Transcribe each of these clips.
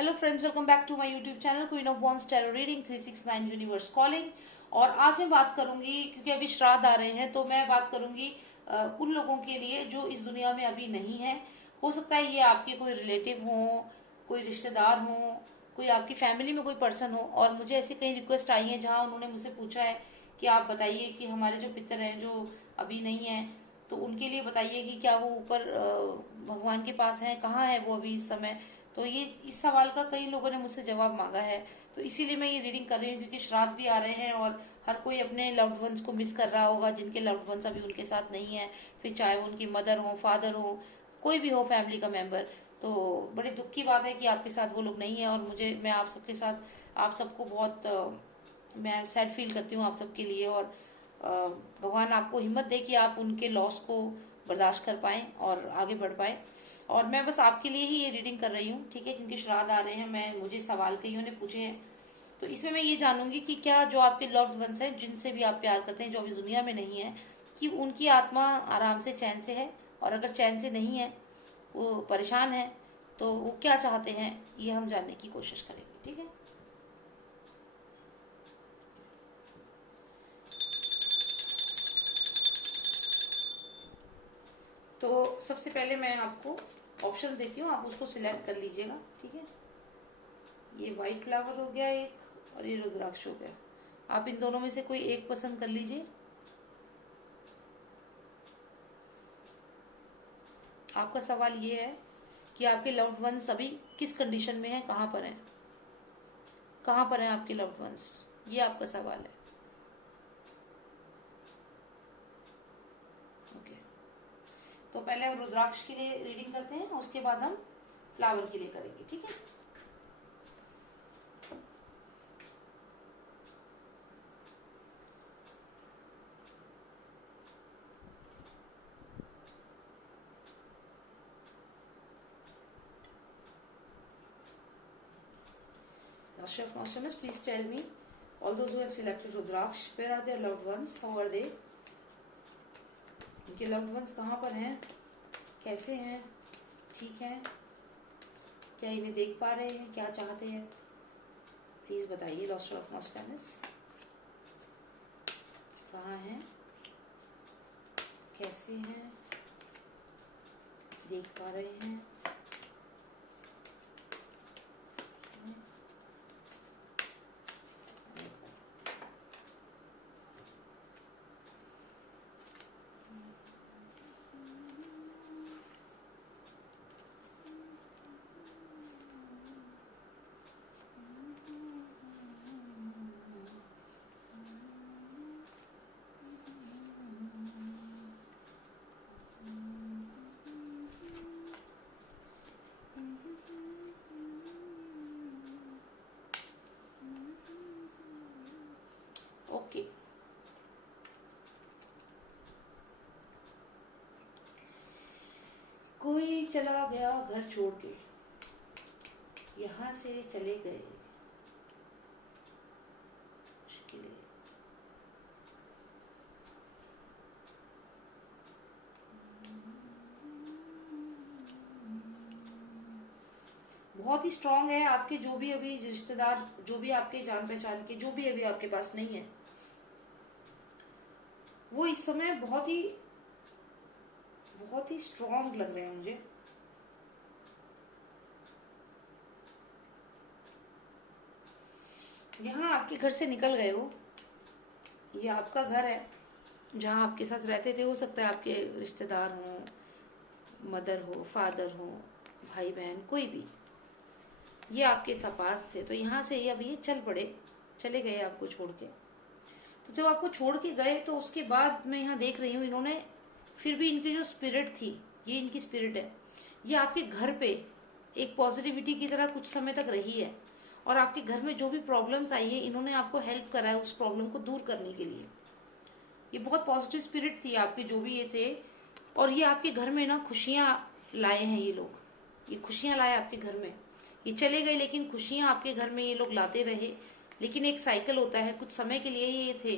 Hello friends, welcome back to my YouTube channel queen of wands tarot reading 369 universe calling. और आज मैं बात करूंगी, क्योंकि अभी श्राद्ध आ रहे हैं, तो मैं बात करूंगी उन लोगों के लिए जो इस दुनिया में अभी नहीं है। हो सकता है ये आपके कोई रिलेटिव हो, कोई रिश्तेदार हो, कोई आपकी फैमिली में कोई पर्सन हो। और मुझे ऐसी कई रिक्वेस्ट आई है जहाँ उन्होंने मुझसे पूछा है कि आप बताइए कि हमारे जो पितर हैं जो अभी नहीं है, तो उनके लिए बताइए कि क्या वो ऊपर भगवान के पास हैं, कहाँ है वो अभी इस समय। तो ये इस सवाल का कई लोगों ने मुझसे जवाब मांगा है, तो इसीलिए मैं ये रीडिंग कर रही हूँ, क्योंकि श्राद्ध भी आ रहे हैं और हर कोई अपने लव्ड वंस को मिस कर रहा होगा जिनके लव्ड वंस अभी उनके साथ नहीं है। फिर चाहे वो उनकी मदर हो, फादर हो, कोई भी हो फैमिली का मेंबर। तो बड़ी दुख की बात है कि आपके साथ वो लोग नहीं है। और मैं आप सबके साथ, आप सबको बहुत मैं सैड फील करती हूँ आप सबके लिए। और भगवान आपको हिम्मत दे कि आप उनके लॉस को बर्दाश्त कर पाएं और आगे बढ़ पाएं। और मैं बस आपके लिए ही ये रीडिंग कर रही हूँ, ठीक है, क्योंकि श्राद्ध आ रहे हैं। मुझे सवाल कईयों ने पूछे हैं, तो इसमें मैं ये जानूंगी कि क्या जो आपके लव्ड वंस हैं, जिनसे भी आप प्यार करते हैं, जो अभी दुनिया में नहीं है, कि उनकी आत्मा आराम से चैन से है। और अगर चैन से नहीं है, वो परेशान है, तो वो क्या चाहते हैं, ये हम जानने की कोशिश करेंगे, ठीक है। तो सबसे पहले मैं आपको ऑप्शन देती हूँ, आप उसको सिलेक्ट कर लीजिएगा, ठीक है। ये व्हाइट फ्लावर हो गया एक, और ये रुद्राक्ष हो गया। आप इन दोनों में से कोई एक पसंद कर लीजिए। आपका सवाल ये है कि आपके लव्ड वंस अभी किस कंडीशन में है, कहाँ पर हैं, कहाँ पर हैं आपके लव्ड वंस, ये आपका सवाल है। ओके, तो पहले हम रुद्राक्ष के लिए रीडिंग करते हैं, उसके बाद हम फ्लावर के लिए करेंगे, ठीक है। Master of Mastermind, please tell me, all those who have selected Rudraksh, where are their loved ones? How are they? उनके loved ones कहाँ पर हैं, कैसे हैं, ठीक हैं, क्या इन्हें देख पा रहे हैं, क्या चाहते हैं, प्लीज बताइए। लॉस्टर ऑफ Mastermind, कहाँ हैं, कैसे हैं, देख पा रहे हैं। ओके, कोई चला गया घर छोड़ के, यहाँ से चले गए मुश्किलें। बहुत ही स्ट्रांग है आपके जो भी अभी रिश्तेदार, जो भी आपके जान पहचान के, जो भी अभी आपके पास नहीं है, वो इस समय बहुत ही स्ट्रांग लग रहे हैं मुझे। यहाँ आपके घर से निकल गए हो, ये आपका घर है जहाँ आपके साथ रहते थे। हो सकता है आपके रिश्तेदार हो, मदर हो, फादर हो, भाई बहन, कोई भी, ये आपके पास थे। तो यहाँ से ये अभी ये चले गए आपको छोड़ के। तो जब आपको छोड़ के गए, तो उसके बाद मैं यहाँ देख रही हूँ, इन्होंने फिर भी, इनकी जो स्पिरिट थी, ये इनकी स्पिरिट है, ये आपके घर पे एक पॉजिटिविटी की तरह कुछ समय तक रही है। और आपके घर में जो भी प्रॉब्लम्स आई है, इन्होंने आपको हेल्प करा है उस प्रॉब्लम को दूर करने के लिए। ये बहुत पॉजिटिव स्पिरिट थी आपके, जो भी ये थे। और ये आपके घर में ना खुशियां लाए हैं, ये लोग, ये खुशियां लाए आपके घर में। ये चले गए, लेकिन खुशियां आपके घर में ये लोग लाते रहे। लेकिन एक साइकिल होता है, कुछ समय के लिए ये थे,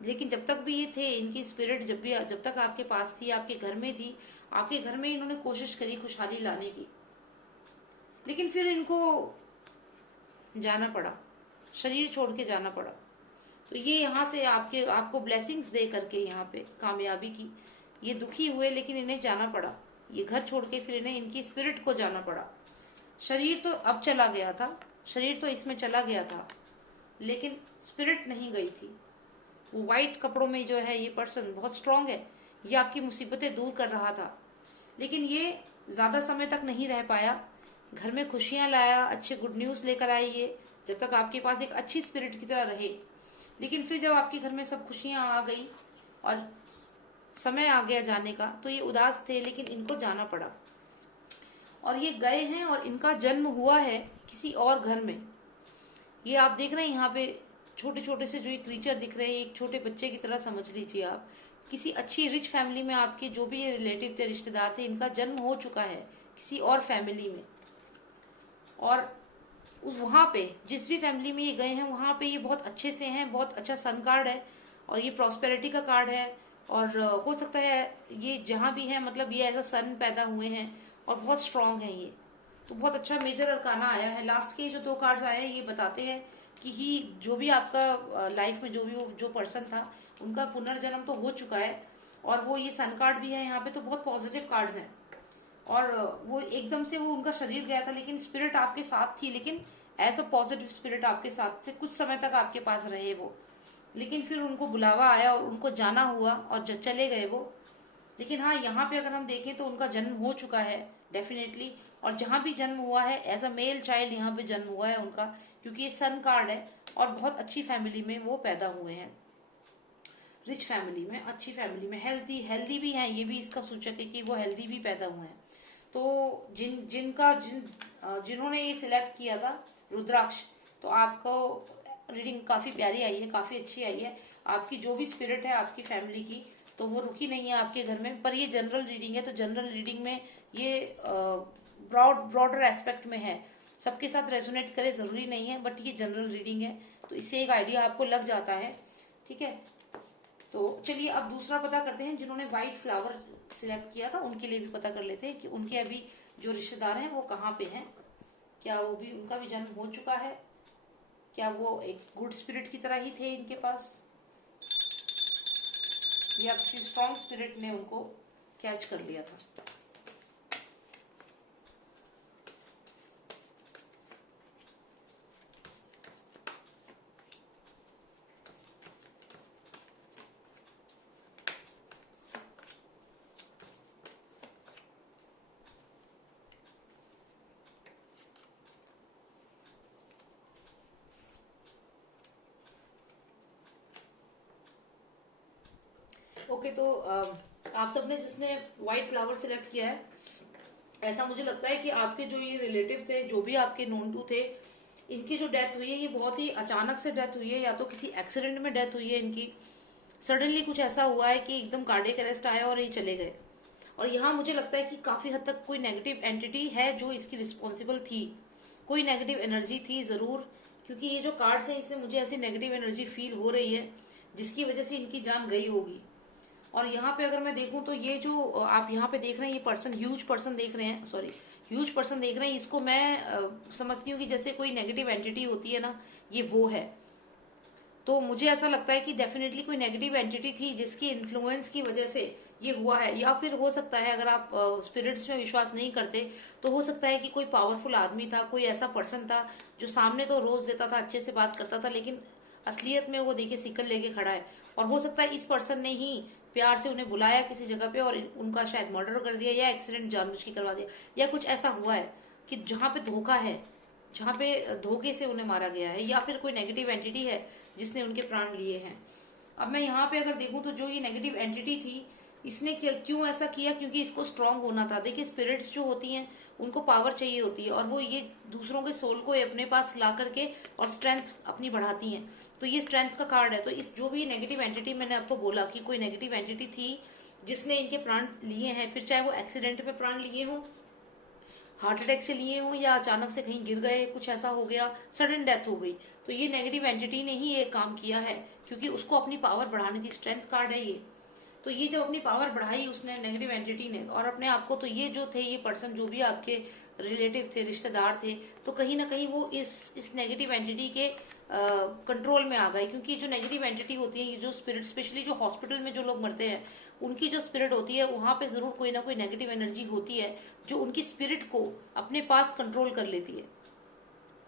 लेकिन जब तक भी ये थे, इनकी स्पिरिट जब तक आपके पास थी, आपके घर में थी, आपके घर में इन्होंने कोशिश करी खुशहाली लाने की। लेकिन फिर इनको जाना पड़ा, शरीर छोड़ के जाना पड़ा। तो ये यहाँ से आपको ब्लेसिंग्स दे करके यहाँ पे कामयाबी की, ये दुखी हुए लेकिन इन्हें जाना पड़ा, ये घर छोड़ के फिर इन्हें इनकी स्पिरिट को जाना पड़ा। शरीर तो अब चला गया था, शरीर तो इसमें चला गया था, लेकिन स्पिरिट नहीं गई थी। वो व्हाइट कपड़ों में जो है ये पर्सन बहुत स्ट्रांग है, ये आपकी मुसीबतें दूर कर रहा था, लेकिन ये ज्यादा समय तक नहीं रह पाया। घर में खुशियां लाया, अच्छे गुड न्यूज लेकर आए ये, जब तक आपके पास एक अच्छी स्पिरिट की तरह रहे। लेकिन फिर जब आपके घर में सब खुशियां आ गई और समय आ गया जाने का, तो ये उदास थे, लेकिन इनको जाना पड़ा और ये गए हैं और इनका जन्म हुआ है किसी और घर में। ये आप देख रहे हैं यहाँ पे छोटे छोटे से जो ये क्रीचर दिख रहे हैं, एक छोटे बच्चे की तरह समझ लीजिए आप। किसी अच्छी रिच फैमिली में आपके जो भी ये रिलेटिव थे, रिश्तेदार थे, इनका जन्म हो चुका है किसी और फैमिली में। और वहां पे जिस भी फैमिली में ये गए हैं वहां पे ये बहुत अच्छे से हैं, बहुत अच्छा सन कार्ड है और ये प्रॉस्पेरिटी का कार्ड है। और हो सकता है ये जहां भी है, मतलब ये ऐसा सन पैदा हुए हैं और बहुत स्ट्रांग है ये। तो बहुत अच्छा मेजर अरकाना आया है। लास्ट के जो 2 कार्ड्स आए हैं ये बताते हैं कि ही जो भी आपका लाइफ में जो पर्सन था, उनका पुनर्जन्म तो हो चुका है। और वो ये सन कार्ड भी है यहाँ पे, तो बहुत पॉजिटिव कार्ड्स हैं। और वो एकदम से वो उनका शरीर गया था, लेकिन स्पिरिट आपके साथ थी, लेकिन ऐसा पॉजिटिव स्पिरिट आपके साथ से कुछ समय तक आपके पास रहे वो। लेकिन फिर उनको बुलावा आया और उनको जाना हुआ और चले गए वो। लेकिन हाँ, यहाँ पे अगर हम देखें तो उनका जन्म हो चुका है डेफिनेटली। और जहां भी जन्म हुआ है एज अ मेल चाइल्ड यहाँ पे जन्म हुआ है उनका, क्योंकि ये सन कार्ड है और बहुत अच्छी फैमिली में वो पैदा हुए हैं, रिच फैमिली में, अच्छी फैमिली में, हेल्दी भी हैं। ये भी इसका सूचक है कि वो हेल्दी भी पैदा हुए हैं। तो जिन्होंने ये सिलेक्ट किया था रुद्राक्ष, तो आपको रीडिंग काफी प्यारी आई है, काफी अच्छी आई है। आपकी जो भी स्पिरिट है आपकी फैमिली की, तो वो रुकी नहीं है आपके घर में। पर ये जनरल रीडिंग है, तो जनरल रीडिंग में ये ब्रॉडर एस्पेक्ट में है, सबके साथ रेजोनेट करे जरूरी नहीं है, बट ये जनरल रीडिंग है, तो इससे एक आइडिया आपको लग जाता है। ठीक है, तो चलिए अब दूसरा पता करते हैं। जिन्होंने व्हाइट फ्लावर सिलेक्ट किया था उनके लिए भी पता कर लेते हैं कि उनके अभी जो रिश्तेदार हैं वो कहाँ पे हैं। क्या वो भी, उनका भी जन्म हो चुका है? क्या वो एक गुड स्पिरिट की तरह ही थे इनके पास, या किसी स्ट्रॉन्ग स्पिरिट ने उनको कैच कर लिया था? ओके, तो आप सबने जिसने व्हाइट फ्लावर सिलेक्ट किया है, ऐसा मुझे लगता है कि आपके जो ये रिलेटिव थे, जो भी आपके नोन टू थे, इनकी जो डेथ हुई है ये बहुत ही अचानक से डेथ हुई है, या तो किसी एक्सीडेंट में डेथ हुई है इनकी। सडनली कुछ ऐसा हुआ है कि एकदम कार्डियक अरेस्ट आया और ये चले गए। और यहाँ मुझे लगता है कि काफी हद तक कोई नेगेटिव एंटिटी है जो इसकी रिस्पॉन्सिबल थी, कोई नेगेटिव एनर्जी थी जरूर, क्योंकि ये जो कार्ड्स है इससे मुझे ऐसी नेगेटिव एनर्जी फील हो रही है जिसकी वजह से इनकी जान गई होगी। और यहाँ पे अगर मैं देखूं तो ये जो आप यहाँ पे देख रहे हैं, ये पर्सन ह्यूज पर्सन देख रहे हैं, सॉरी ह्यूज पर्सन देख रहे हैं, इसको मैं समझती हूँ कि जैसे कोई नेगेटिव एंटिटी होती है ना, ये वो है। तो मुझे ऐसा लगता है कि डेफिनेटली कोई नेगेटिव एंटिटी थी जिसकी इन्फ्लुएंस की वजह से ये हुआ है। या फिर हो सकता है, अगर आप स्पिरिट्स में विश्वास नहीं करते, तो हो सकता है कि कोई पावरफुल आदमी था, कोई ऐसा पर्सन था जो सामने तो रोज देता था, अच्छे से बात करता था, लेकिन असलियत में वो देखिए सिकल लेके खड़ा है। और हो सकता है इस पर्सन ने ही प्यार से उन्हें बुलाया किसी जगह पे और उनका शायद मर्डर कर दिया, या एक्सीडेंट जानबूझ के करवा दिया, या कुछ ऐसा हुआ है कि जहाँ पे धोखा है, जहाँ पे धोखे से उन्हें मारा गया है, या फिर कोई नेगेटिव एंटिटी है जिसने उनके प्राण लिए हैं। अब मैं यहाँ पे अगर देखूं तो जो ये नेगेटिव एंटिटी थी, इसने क्यों ऐसा किया? क्योंकि इसको स्ट्रांग होना था। देखिए स्पिरिट्स जो होती हैं उनको पावर चाहिए होती है, और वो ये दूसरों के सोल को अपने पास ला करके और स्ट्रेंथ अपनी बढ़ाती हैं। तो ये स्ट्रेंथ का कार्ड है। तो इस जो भी नेगेटिव एंटिटी, मैंने आपको बोला कि कोई नेगेटिव एंटिटी थी जिसने इनके प्राण लिए हैं, फिर चाहे वो एक्सीडेंट में प्राण लिए हों, हार्ट अटैक से लिए हों, या अचानक से कहीं गिर गए, कुछ ऐसा हो गया, सडन डेथ हो गई, तो ये नेगेटिव एंटिटी ने ही ये काम किया है, क्योंकि उसको अपनी पावर बढ़ानी थी। स्ट्रेंथ कार्ड है ये। तो ये जब अपनी पावर बढ़ाई उसने, नेगेटिव एंटिटी ने, और अपने आप को, तो ये जो थे, ये पर्सन जो भी आपके रिलेटिव थे, रिश्तेदार थे, तो कहीं ना कहीं वो इस नेगेटिव एंटिटी के कंट्रोल में आ गए। क्योंकि जो नेगेटिव एंटिटी होती है, ये जो स्पिरिट, स्पेशली जो हॉस्पिटल में जो लोग मरते हैं, उनकी जो स्पिरिट होती है, वहां पे जरूर कोई ना कोई नेगेटिव एनर्जी होती है जो उनकी स्पिरिट को अपने पास कंट्रोल कर लेती है।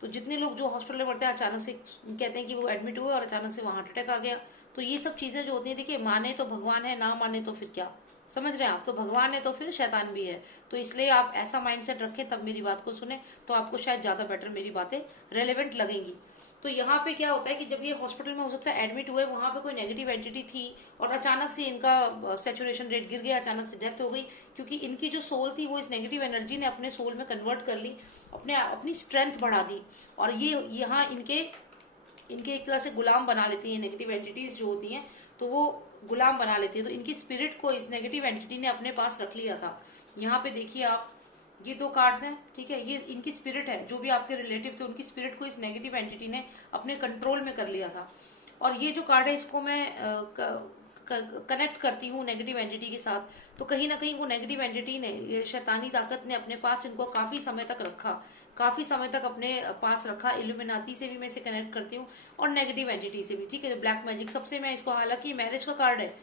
तो जितने लोग जो हॉस्पिटल में पड़ते हैं, अचानक से कहते हैं कि वो एडमिट हुए और अचानक से वहां हार्ट अटैक आ गया, तो ये सब चीजें जो होती है, देखिए माने तो भगवान है, ना माने तो फिर क्या, समझ रहे हैं आप, तो भगवान है तो फिर शैतान भी है। तो इसलिए आप ऐसा माइंडसेट रखें, तब मेरी बात को सुने, तो आपको शायद ज्यादा बेटर मेरी बातें रेलेवेंट लगेंगी। तो यहाँ पे क्या होता है कि जब ये हॉस्पिटल में हो सकता है एडमिट हुए, वहां पे कोई नेगेटिव एंटिटी थी और अचानक से इनका सेचुरेशन रेट गिर गया, अचानक से डेथ हो गई, क्योंकि इनकी जो सोल थी वो इस नेगेटिव एनर्जी ने अपने सोल में कन्वर्ट कर ली, अपनी स्ट्रेंथ बढ़ा दी, और ये यहाँ इनके एक तरह से गुलाम बना लेती है। नेगेटिव एंटिटीज जो होती हैं तो वो गुलाम बना लेती है, तो इनकी स्पिरिट को इस नेगेटिव एंटिटी ने अपने पास रख लिया था। यहाँ पे देखिए आप, ये 2 कार्ड्स हैं, ठीक है, ये इनकी स्पिरिट है, जो भी आपके रिलेटिव थे उनकी स्पिरिट को इस नेगेटिव एंटिटी ने अपने कंट्रोल में कर लिया था। और ये जो कार्ड है, इसको मैं कनेक्ट करती हूँ नेगेटिव एंटिटी के साथ, तो कहीं ना कहीं वो नेगेटिव एंटिटी ने, ये शैतानी ताकत ने अपने पास इनको काफी समय तक रखा, काफी समय तक अपने पास रखा। इल्यूमिनाती से भी मैं इसे कनेक्ट करती हूँ और नेगेटिव एंटिटी से भी, ठीक है, ब्लैक मैजिक सबसे मैं इसको, हालांकि मैरिज का कार्ड है,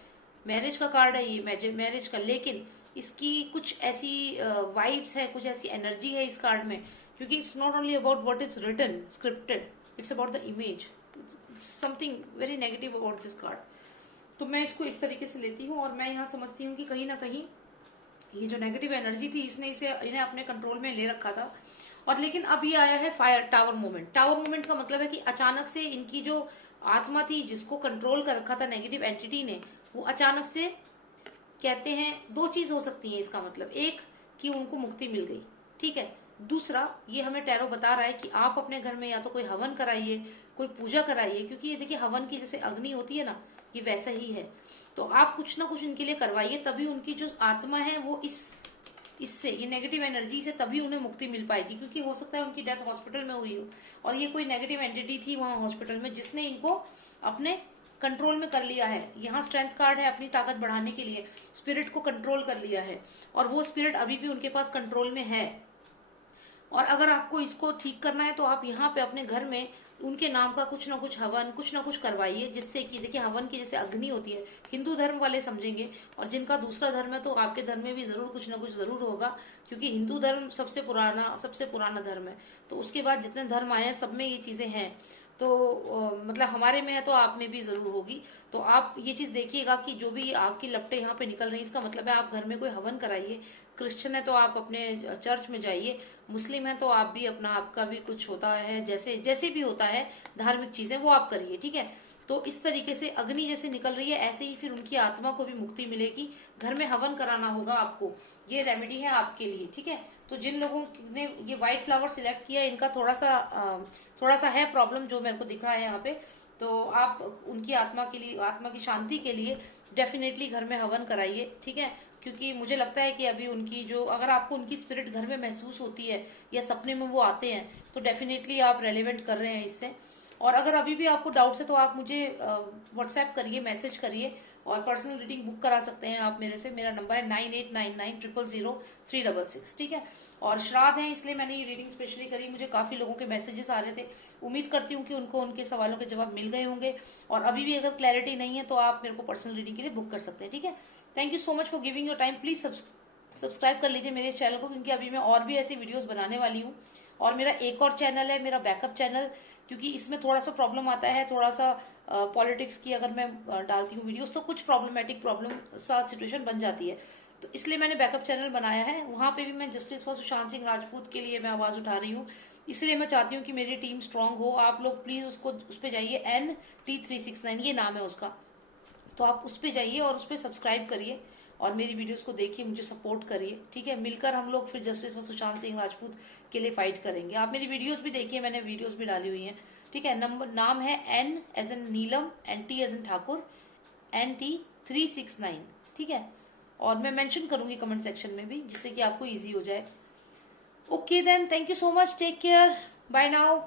मैरिज का कार्ड है ये, मैरिज का, लेकिन इसकी कुछ ऐसी वाइब्स है, कुछ ऐसी एनर्जी है इस कार्ड में, क्योंकि it's not only about what is written scripted, it's about the image, something very negative about this card. तो मैं इसको इस तरीके से लेती हूँ और मैं यहाँ समझती हूँ कि कहीं ना कहीं ये जो नेगेटिव एनर्जी थी, इन्हें अपने कंट्रोल में ले रखा था। और लेकिन अब ये आया है fire tower moment. Tower moment का मतलब है कि अचानक से इनकी जो आत्मा थी, जिसको कंट्रोल कर रखा था नेगेटिव एंटिटी ने, वो अचानक से, कहते हैं 2 चीज हो सकती है इसका मतलब, एक कि उनको मुक्ति मिल गई, ठीक है, दूसरा ये हमें टैरो बता रहा है कि आप अपने घर में या तो कोई हवन कराइए, कोई पूजा कराइए, क्योंकि ये देखिए हवन की जैसे अग्नि होती है ना, ये वैसा ही है, तो आप कुछ ना कुछ इनके लिए करवाइए, तभी उनकी जो आत्मा है वो इससे, ये नेगेटिव एनर्जी से, तभी उन्हें मुक्ति मिल पाएगी। क्योंकि हो सकता है उनकी डेथ हॉस्पिटल में हुई हो और ये कोई नेगेटिव एंटिटी थी वहां हॉस्पिटल में, जिसने इनको अपने कंट्रोल में कर लिया है। यहाँ स्ट्रेंथ कार्ड है, अपनी ताकत बढ़ाने के लिए स्पिरिट को कंट्रोल कर लिया है, और वो स्पिरिट अभी भी उनके पास कंट्रोल में है। और अगर आपको इसको ठीक करना है तो आप यहाँ पे अपने घर में उनके नाम का कुछ ना कुछ हवन, कुछ ना कुछ करवाइए, जिससे कि देखिए हवन की जैसे अग्नि होती है, हिंदू धर्म वाले समझेंगे, और जिनका दूसरा धर्म है तो आपके धर्म में भी जरूर कुछ ना कुछ जरूर होगा, क्योंकि हिंदू धर्म सबसे पुराना धर्म है। तो उसके बाद जितने धर्म आए हैं सब में ये चीजें हैं, तो मतलब हमारे में है तो आप में भी जरूर होगी। तो आप ये चीज देखिएगा कि जो भी आग की लपटें यहाँ पे निकल रही है, इसका मतलब है आप घर में कोई हवन कराइए। क्रिश्चियन है तो आप अपने चर्च में जाइए, मुस्लिम है तो आप भी अपना, आपका भी कुछ होता है, जैसे जैसे भी होता है धार्मिक चीजें, वो आप करिए, ठीक है। तो इस तरीके से अग्नि जैसे निकल रही है, ऐसे ही फिर उनकी आत्मा को भी मुक्ति मिलेगी। घर में हवन कराना होगा आपको, ये रेमेडी है आपके लिए, ठीक है। तो जिन लोगों ने ये व्हाइट फ्लावर सिलेक्ट किया, इनका थोड़ा सा है प्रॉब्लम जो मेरे को दिख रहा है यहाँ पे, तो आप उनकी आत्मा के लिए, आत्मा की शांति के लिए डेफिनेटली घर में हवन कराइए, ठीक है। क्योंकि मुझे लगता है कि अभी उनकी जो, अगर आपको उनकी स्पिरिट घर में महसूस होती है या सपने में वो आते हैं, तो डेफिनेटली आप रेलेवेंट कर रहे हैं इससे। और अगर अभी भी आपको डाउट्स है तो आप मुझे व्हाट्सएप करिए, मैसेज करिए, और पर्सनल रीडिंग बुक करा सकते हैं आप मेरे से। मेरा नंबर है 9899000366, ठीक है। और श्राद्ध है इसलिए मैंने ये रीडिंग स्पेशली करी, मुझे काफी लोगों के मैसेजेस आ रहे थे, उम्मीद करती हूँ कि उनको उनके सवालों के जवाब मिल गए होंगे। और अभी भी अगर क्लैरिटी नहीं है तो आप मेरे को पर्सनल रीडिंग के लिए बुक कर सकते हैं, ठीक है। Thank you so much for giving your time. Please subscribe कर लीजिए मेरे चैनल को, क्योंकि अभी मैं और भी ऐसी वीडियोस बनाने वाली हूँ। और मेरा एक और चैनल है, मेरा बैकअप चैनल, क्योंकि इसमें थोड़ा सा प्रॉब्लम आता है, थोड़ा सा पॉलिटिक्स की अगर मैं डालती हूँ वीडियोस तो कुछ प्रॉब्लम सा सिचुएशन बन जाती है, तो इसलिए मैंने बैकअप चैनल बनाया है। वहां पे भी मैं जस्टिस फॉर सुशांत सिंह राजपूत के लिए मैं आवाज उठा रही हूँ, इसलिए मैं चाहती हूँ कि मेरी टीम स्ट्रांग हो। आप लोग प्लीज उस पर जाइए, NT369 ये नाम है उसका, तो आप उस पर जाइए और उस पर सब्सक्राइब करिए और मेरी वीडियोस को देखिए, मुझे सपोर्ट करिए, ठीक है। मिलकर हम लोग फिर जस्टिस फॉर सुशांत सिंह राजपूत के लिए फाइट करेंगे। आप मेरी वीडियोस भी देखिए, मैंने वीडियोस भी डाली हुई हैं, ठीक है। नाम है N as N Neelam, NT as N Thakur, NT369, ठीक है। और मैं मेंशन करूंगी कमेंट सेक्शन में भी, जिससे कि आपको इजी हो जाए। Okay then, thank you so much, take care, bye now.